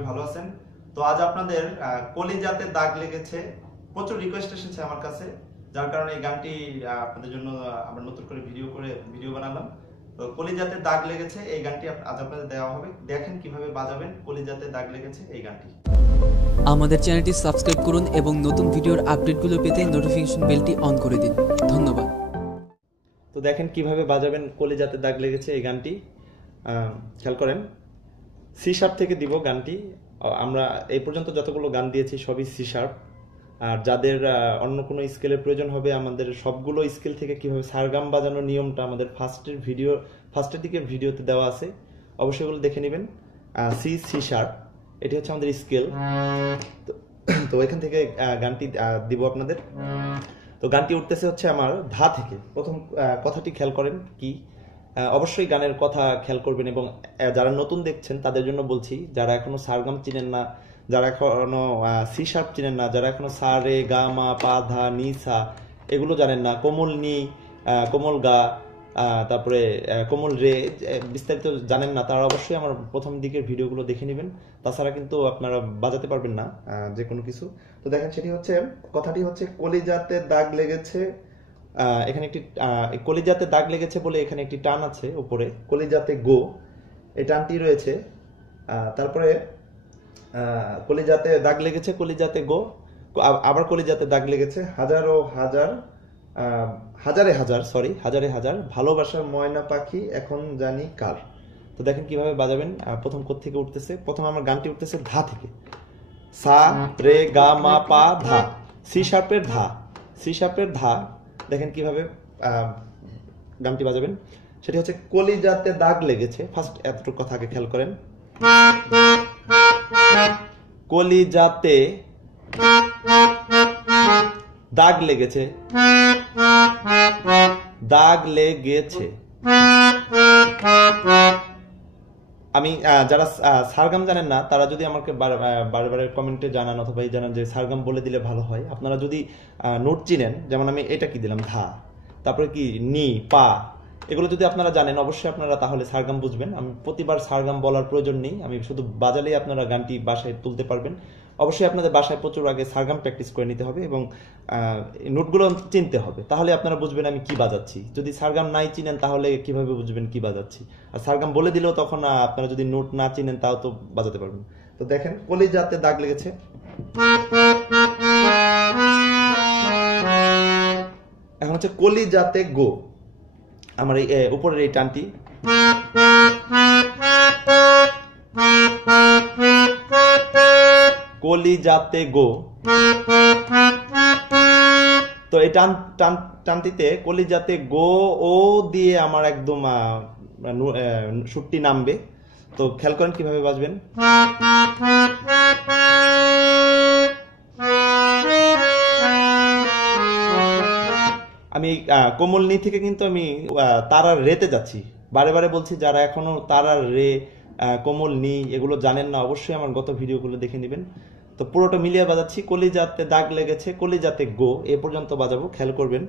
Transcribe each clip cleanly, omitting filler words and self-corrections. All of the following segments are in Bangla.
সবাই ভালো আছেন। তো আজ আপনাদের কলিজাতে দাগ লেগেছে, প্রচুর রিকোয়েস্ট এসেছে আমার কাছে, যার কারণে এই গানটি আপনাদের জন্য আবার নতুন করে ভিডিও বানালাম। তো কলিজাতে দাগ লেগেছে এই গানটি আজ আপনাদের দেওয়া হবে। দেখেন কিভাবে বাজাবেন কলিজাতে দাগ লেগেছে এই গানটি। আমাদের চ্যানেলটি সাবস্ক্রাইব করুন এবং নতুন ভিডিওর আপডেটগুলো পেতে নোটিফিকেশন বেলটি অন করে দিন। ধন্যবাদ। তো দেখেন কিভাবে বাজাবেন কলিজাতে দাগ লেগেছে এই গানটি। খেয়াল করেন, সি শার্প থেকে দিব গানটি। আমরা এই পর্যন্ত যতগুলো গান দিয়েছি সবই সি শার্প। আর যাদের অন্য কোনো স্কেলের প্রয়োজন হবে, আমাদের সবগুলো স্কেল থেকে কিভাবে সারগাম বাজানোর নিয়মটা আমাদের ফার্স্টের দিকের ভিডিওতে দেওয়া আছে, অবশ্যই এগুলো দেখে নেবেন। সি শার্প এটি হচ্ছে আমাদের স্কেল। তো এখান থেকে গানটি দিব আপনাদের। তো গানটি উঠতেছে হচ্ছে আমার ধা থেকে। প্রথম কথাটি খেয়াল করেন কি, অবশ্যই গানের কথা খেয়াল করবেন। এবং যারা নতুন দেখছেন তাদের জন্য বলছি, যারা এখনো সারগাম চিনেন না, যারা এখনো সি শার্প চিনেন না, যারা এখনো সা রে গা মা পা ধা নি সা এগুলো জানেন না, কোমল নি কোমল গা তারপরে কোমল রে বিস্তারিত জানেন না, তারা অবশ্যই আমার প্রথম দিকের ভিডিওগুলো দেখে নেবেন। তাছাড়া কিন্তু আপনারা বাজাতে পারবেন না যে কোনো কিছু। তো দেখেন, সেটি হচ্ছে, কথাটি হচ্ছে কলিজাতে দাগ লেগেছে। এখানে একটি কলিজাতে দাগ লেগেছে বলে এখানে একটি টান আছে উপরে, কলিজাতে গো এই টানটি রয়েছে। তারপরে কলিজাতে দাগ লেগেছে, কলিজাতে গো, আবার কলিজাতে দাগ লেগেছে, হাজারে হাজার ভালোবাসার ময়না পাখি এখন জানি কার। তো দেখেন কিভাবে বাজাবেন। প্রথম কোথা থেকে উঠতেছে, প্রথম আমার গানটি উঠতেছে ধা থেকে। সা রে গা মা পা ধা, সি শার্পের ধা। দেখেন কিভাবে গানটি বাজাবেন। সেটি হচ্ছে কলিজাতে দাগ লেগেছে। ফার্স্ট এতটুকু কথা আগে খেয়াল করেন। কলিজাতে দাগ লেগেছে, আমি যারা সারগাম জানেন না তারা যদি আমাকে বারে কমেন্টে জানান অথবা জানান যে সারগাম বলে দিলে ভালো হয়। আপনারা যদি নোট চিনেন, যেমন আমি এটা কি দিলাম ধা, তারপরে কি নি পা, এগুলো যদি আপনারা জানেন অবশ্যই আপনারা তাহলে সারগাম বুঝবেন। আমি প্রতিবার সারগাম বলার প্রয়োজন নেই, আমি শুধু বাজালেই আপনারা গানটি বাসায় তুলতে পারবেন। অবশ্যই আপনাদের বাসায় প্রচুর আগে সারগাম প্র্যাকটিস করে নিতে হবে এবং নোটগুলো চিনতে হবে, তাহলে আপনারা বুঝবেন আমি কি বাজাচ্ছি। যদি সারগাম নাই চিনেন তাহলে কিভাবে বুঝবেন কি বাজাচ্ছি। আর সারগাম বলে দিলেও তখন আপনারা যদি নোট না চিনেন তাও তো বাজাতে পারবেন। তো দেখেন কলিজাতে দাগ লেগেছে। এখন হচ্ছে কলিজাতে গো, আমার এই উপরের এই টানটি। কলিজাতে গো, তো এই টানটিতে কলিজাতে গো ও দিয়ে আমার একদম সুরটি নামবে। তো খেয়াল করেন কিভাবে বাজবেন। আমি কোমল নি থেকে কিন্তু আমি তারার রেতে যাচ্ছি। বারে বলছি, যারা এখনো তারার রে কোমল নি এগুলো জানেন না অবশ্যই আমার গত ভিডিওগুলো দেখে নেবেন। তো পুরোটা মিলিয়ে বাজাচ্ছি। কলিজাতে দাগ লেগেছে, কলিজাতে গো এ পর্যন্ত বাজাবো, খেয়াল করবেন।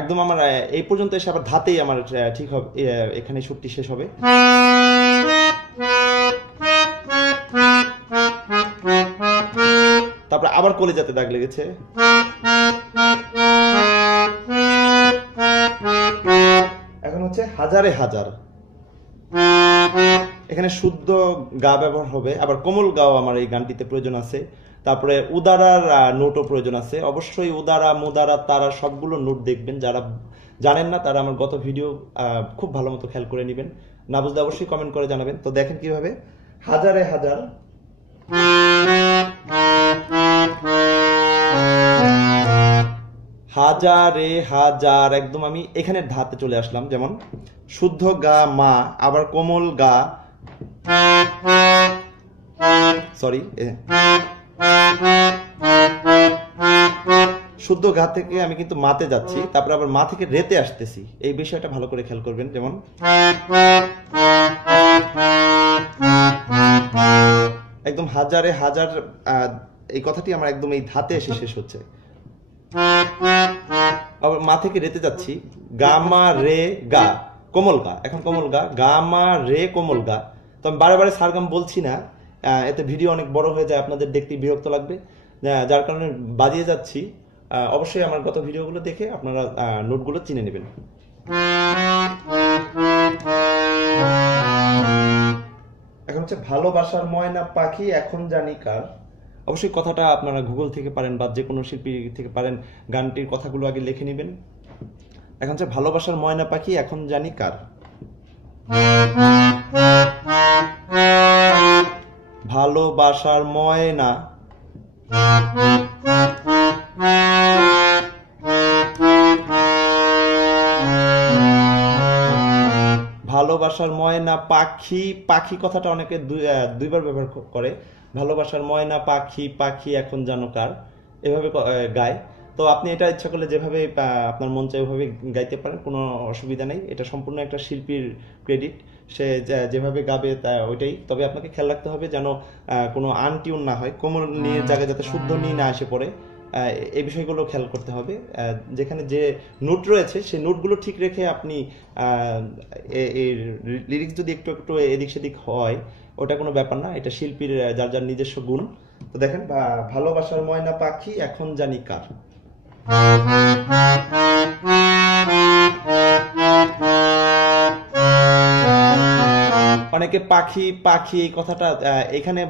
একদম আমার এই পর্যন্ত এসে আবার ধাতেই আমার ঠিক হবে, এখানে সুরটি শেষ হবে। তারপর আবার কলিজাতে দাগ লেগেছে। এখন হচ্ছে হাজারে হাজার, এখানে শুদ্ধ গা ব্যবহার হবে, আবার কোমল গাও আমার এই গানটিতে প্রয়োজন আছে। তারপরে উদারার নোটও প্রয়োজন আছে। অবশ্যই উদারা মুদারা তারা সবগুলো নোট দেখবেন। যারা জানেন না তারা আমার গত ভিডিও খুব ভালো মতো খেয়াল করে নেবেন। না বুঝলে অবশ্যই কমেন্ট করে জানাবেন। তো দেখেন কিভাবে হাজারে হাজার, হাজারে হাজার, একদম আমি এখানে ধাতে চলে আসলাম। যেমন শুদ্ধ গা মা, আবার কোমল গা, শুদ্ধ গা থেকে আমি কিন্তু মাতে যাচ্ছি, তারপর আবার মা থেকে রেতে আসতেছি। এই বিষয়টা ভালো করে খেয়াল করবেন। যেমন একদম হাজারে হাজার, এই কথাটি আমার একদম এই ধাতে এসে শেষ হচ্ছে। আবার মা থেকে রেতে যাচ্ছি, গা মা রে গা, কোমল গা, এখন কোমল গা, গা মা রে কোমল গা। তো আমি বারে বারে সারগাম বলছি না, এতে ভিডিও অনেক বড় হয়ে যায়, আপনাদের দেখতে বিরক্ত লাগবে, যার কারণে বাজিয়ে যাচ্ছি। অবশ্যই আমার গত ভিডিওগুলো দেখে আপনারা নোটগুলো চিনে নেবেন। এখন হচ্ছে ভালোবাসার ময়না পাখি এখন জানি কার। অবশ্যই কথাটা আপনারা গুগল থেকে পারেন বা যে কোনো শিল্পী থেকে পারেন, গানটির কথাগুলো আগে লিখে নেবেন। এখন হচ্ছে ভালোবাসার ময়না পাখি এখন জানি কার। ভালোবাসার ময়না ভালোবাসার ময়না পাখি, পাখি কথাটা অনেকে দুইবার ব্যবহার করে। ভালোবাসার ময়না পাখি, পাখি এখন জানো কার, এভাবে গায়। তো আপনি এটা ইচ্ছা করলে যেভাবে আপনার মন চায় ওইভাবে গাইতে পারেন, কোনো অসুবিধা নেই। এটা সম্পূর্ণ একটা শিল্পীর ক্রেডিট, সে যেভাবে গাবে ওইটাই। তবে আপনাকে খেয়াল রাখতে হবে যেন কোনো আনটিউন না হয়, কোমল নিয়ে জায়গায় যাতে শুদ্ধ নিয়ে না এসে পড়ে, এই বিষয়গুলো খেয়াল করতে হবে। যেখানে যে নোট রয়েছে সেই নোটগুলো ঠিক রেখে আপনি এর লিরিক্স যদি একটু একটু এদিক সেদিক হয় ওটা কোনো ব্যাপার না, এটা শিল্পীর যার যার নিজস্ব গুণ। তো দেখেন, ভালোবাসার ময়না পাখি এখন জানি কার। অনেকে পাখি পাখি এই কথাটা এখানে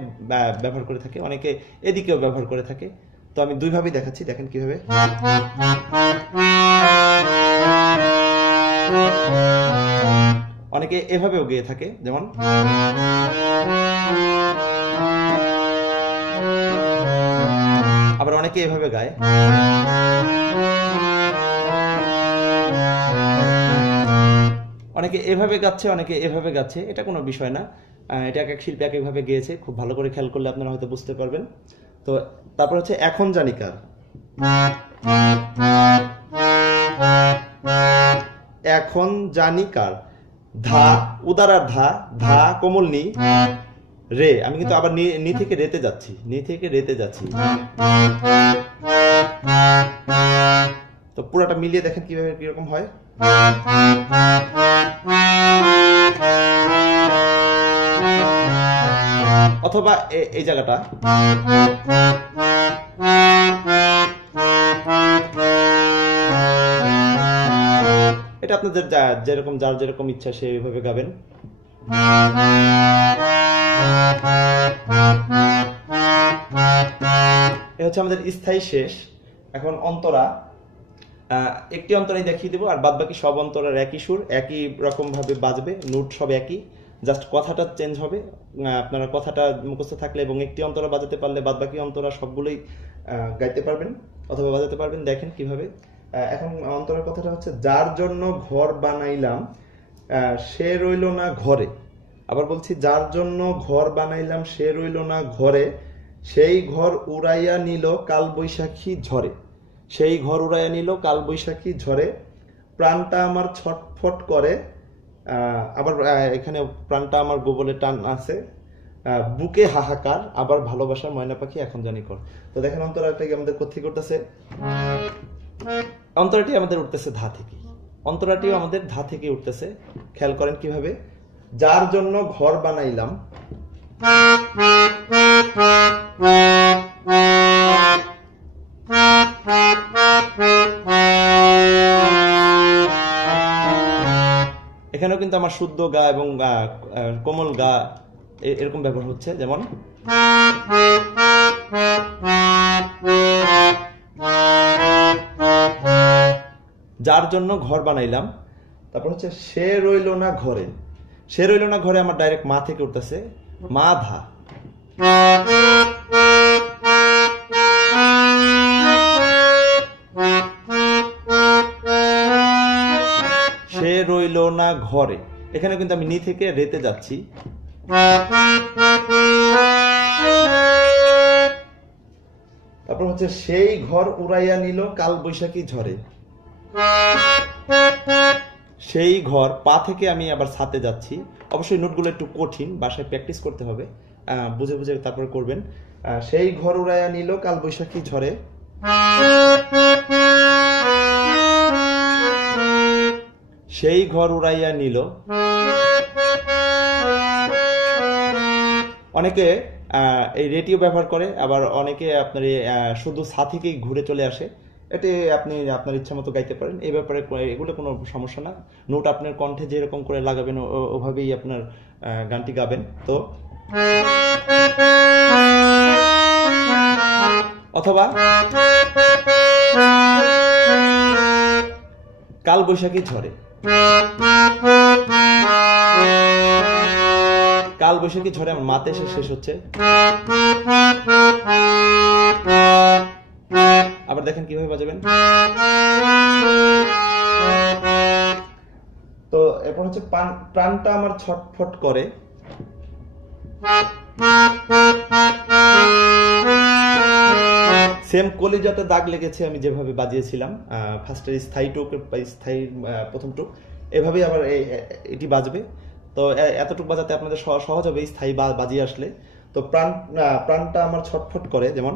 ব্যবহার করে থাকে, অনেকে এদিকেও ব্যবহার করে থাকে। তো আমি দুইভাবেই দেখাচ্ছি, দেখেন কিভাবে। অনেকে এভাবেও গেয়ে থাকে, যেমন আবার অনেকে এভাবে গায়। অনেকে এভাবে গাচ্ছে, অনেকে এভাবে গাচ্ছে, এটা কোনো বিষয় না। এটা এক এক শিল্পী এক একভাবে গেয়েছে, খুব ভালো করে খেয়াল করলে আপনারা হয়তো বুঝতে পারবেন। তো তারপর হচ্ছে এখন জানি কার। এখন জানি কার, ধা উদারার ধা, ধা কোমল নি রে, আমি কিন্তু আবার নি থেকে রেতে যাচ্ছি, নি থেকে রেতে যাচ্ছি। তো পুরোটা মিলিয়ে দেখেন কিভাবে কিরকম হয়। অথবা এই জায়গাটা এটা আপনাদের যেরকম যার যেরকম ইচ্ছা সেইভাবে গাবেন। এ হচ্ছে আমাদের স্থায়ী শেষ। এখন অন্তরা, একটি অন্তরাই দেখিয়ে দেবো, আর বাদ বাকি সব অন্তরার একই সুর, একই রকম ভাবে বাজবে, নোট সব একই, জাস্ট কথাটা চেঞ্জ হবে। আপনারা কথাটা মুখস্থ থাকলে এবং একটি অন্তরা বাজাতে পারলে বাদ বাকি অন্তরা সবগুলোই গাইতে পারবেন অথবা বাজাতে পারবেন। দেখেন কিভাবে। এখন অন্তরার কথাটা হচ্ছে, যার জন্য ঘর বানাইলাম সে রইল না ঘরে। আবার বলছি, যার জন্য ঘর বানাইলাম সে রইল না ঘরে, সেই ঘর উড়াইয়া নিল কাল বৈশাখী ঝড়ে। সেই ঘর উড়াইয়া নিল কাল বৈশাখী ঝড়ে, প্রাণটা আমার ছটফট করে। আবার এখানে প্রাণটা আমার গোবলে টান আছে, বুকে হাহাকার, আবার ভালোবাসার ময়না পাখি এখন জানি কর। তো দেখেন অন্তরাটাকে আমাদের কোথায় করতেছে, অন্তরাটি আমাদের উঠতেছে ধা থেকে, অন্তরাটিও আমাদের ধা থেকে উঠতেছে। খেয়াল করেন কিভাবে। যার জন্য ঘর বানাইলাম, এখানেও কিন্তু আমার শুদ্ধ গা এবং কোমল গা এরকম ব্যবহার হচ্ছে। যেমন যার জন্য ঘর বানাইলাম, তারপর হচ্ছে সে রইল না ঘরে। সে রইল না ঘরে আমার ডাইরেক্ট মা থেকে উঠতেছে, মা ধা। সে রইল না ঘরে, এখানে কিন্তু আমি নি থেকে রেতে যাচ্ছি। তারপর হচ্ছে সেই ঘর উড়াইয়া নিল কাল বৈশাখী ঝড়ে। সেই ঘর, পা থেকে আমি আবার ছাতে যাচ্ছি। অবশ্যই নোটগুলো একটু কঠিন, বাসায় প্র্যাকটিস করতে হবে। বুঝে বুঝে তারপর করবেন। সেই ঘর উড়াইয়া নিল কাল বৈশাখী ঝড়ে, সেই ঘর উড়াইয়া নিল। অনেকে এই রেডিও ব্যবহার করে, আবার অনেকে আপনার শুধু সাথীকেই ঘুরে চলে আসে। এটি আপনি আপনার ইচ্ছা মতো গাইতে পারেন, এই ব্যাপারে এগুলো কোনো সমস্যা না। নোট আপনার কণ্ঠে যেরকম করে লাগাবেন ওভাবেই আপনার গানটি গাবেন। তো অথবা কাল বৈশাখী ঝড়ে, কাল বৈশাখী ঝড়ে আমার মাতে এসে শেষ হচ্ছে। আবার দেখেন কিভাবে বাজাবেন। তো এরপর হচ্ছে প্রাণটা আমার ছটফট করে, সেম কলিজাতে দাগ লেগেছে আমি যেভাবে বাজিয়েছিলাম ফার্স্টের স্থায়ী টুক, স্থায়ী প্রথম টুক, এভাবেই আবার এটি বাজবে। তো এতটুকু বাজাতে আপনাদের সহজ হবে স্থায়ী বাজিয়ে আসলে। তো প্রাণটা আমার ছটফট করে, যেমন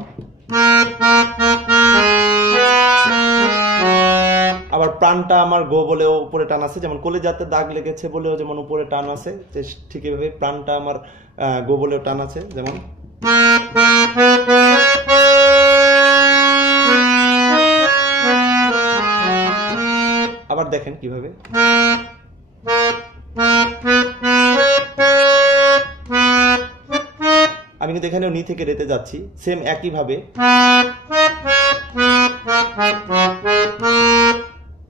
আবার প্রাণটা আমার গো বলেও উপরে টান আছে, যেমন কলিজাতে দাগ লেগেছে বলেও যেমন উপরে টান আছে, ঠিক এভাবে প্রাণটা আমার গো বলেও টান আছে, যেমন আবার দেখেন কিভাবে। আমি কিন্তু এখানেও নি থেকে রেতে যাচ্ছি, সেম একই ভাবে।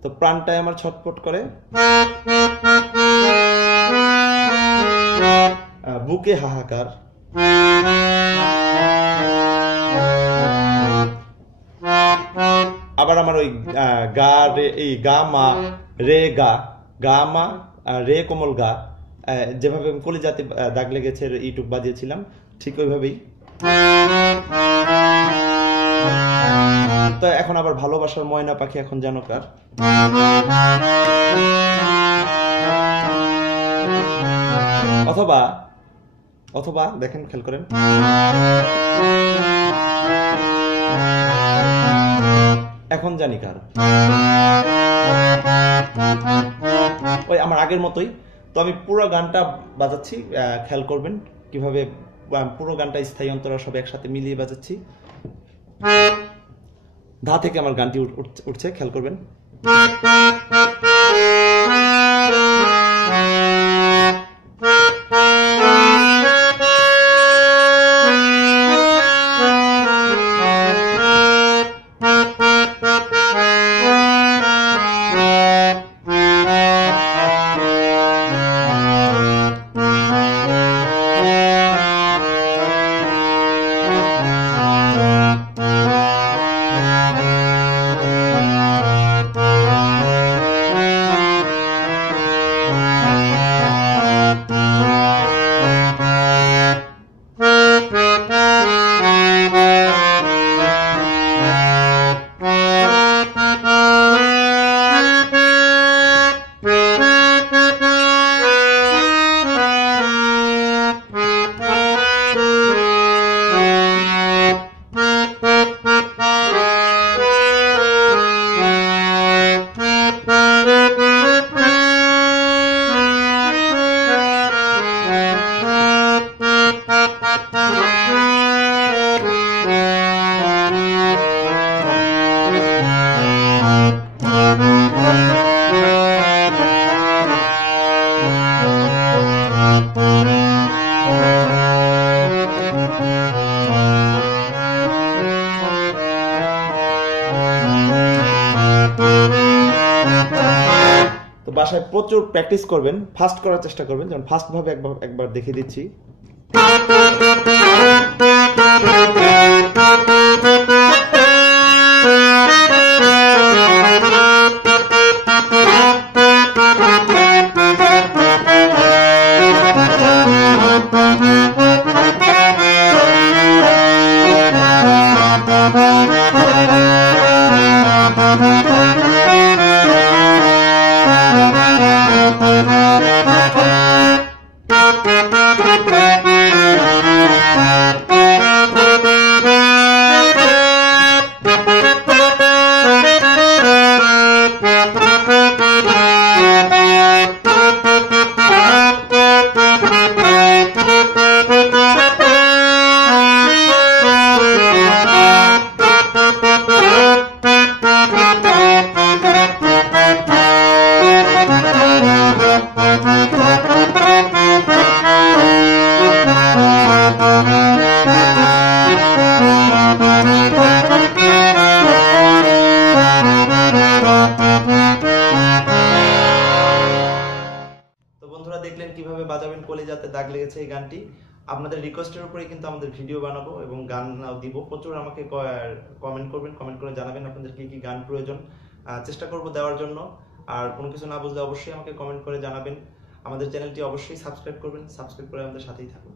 তো প্রাণটায় আমার ছটফট করে, বুকে হাহাকার, আবার আমার ওই গা রে, এই গা মা রে গা, গা মা রে কোমল গা, যেভাবে আমি কলিজাতে দাগ লেগেছে ইটুক বাজিয়েছিলাম ঠিক ওইভাবেই। তো এখন আবার ভালোবাসার ময়না পাখি এখন যেন কার, অথবা অথবা দেখেন খেয়াল করেন, এখন জানি কার, ওই আমার আগের মতোই। তো আমি পুরো গানটা বাজাচ্ছি, খেয়াল করবেন কিভাবে পুরো গানটা স্থায়ী অন্তরা সব একসাথে মিলিয়ে বাজাচ্ছি। ধা থেকে আমার গানটি উঠছে, খেয়াল করবেন। তো বাসায় প্রচুর প্র্যাকটিস করবেন, ফাস্ট করার চেষ্টা করবেন, যেমন ফাস্ট ভাবে একবার দেখিয়ে দিচ্ছি। তো বন্ধুরা দেখলেন কিভাবে বাজাবেন কলিজাতে দাগ লেগেছে এই গানটি। আপনাদের রিকোয়েস্টের উপরেই কিন্তু আমাদের ভিডিও বানাবো এবং গান দিব। প্রচুর আমাকে কমেন্ট করবেন, কমেন্ট করে জানাবেন আপনাদের কি কি গান প্রয়োজন, চেষ্টা করব দেওয়ার জন্য। আর কোনো কিছু না বুঝলে অবশ্যই আমাকে কমেন্ট করে জানাবেন। আমাদের চ্যানেলটি অবশ্যই সাবস্ক্রাইব করবেন, সাবস্ক্রাইব করে আমাদের সাথেই থাকুন।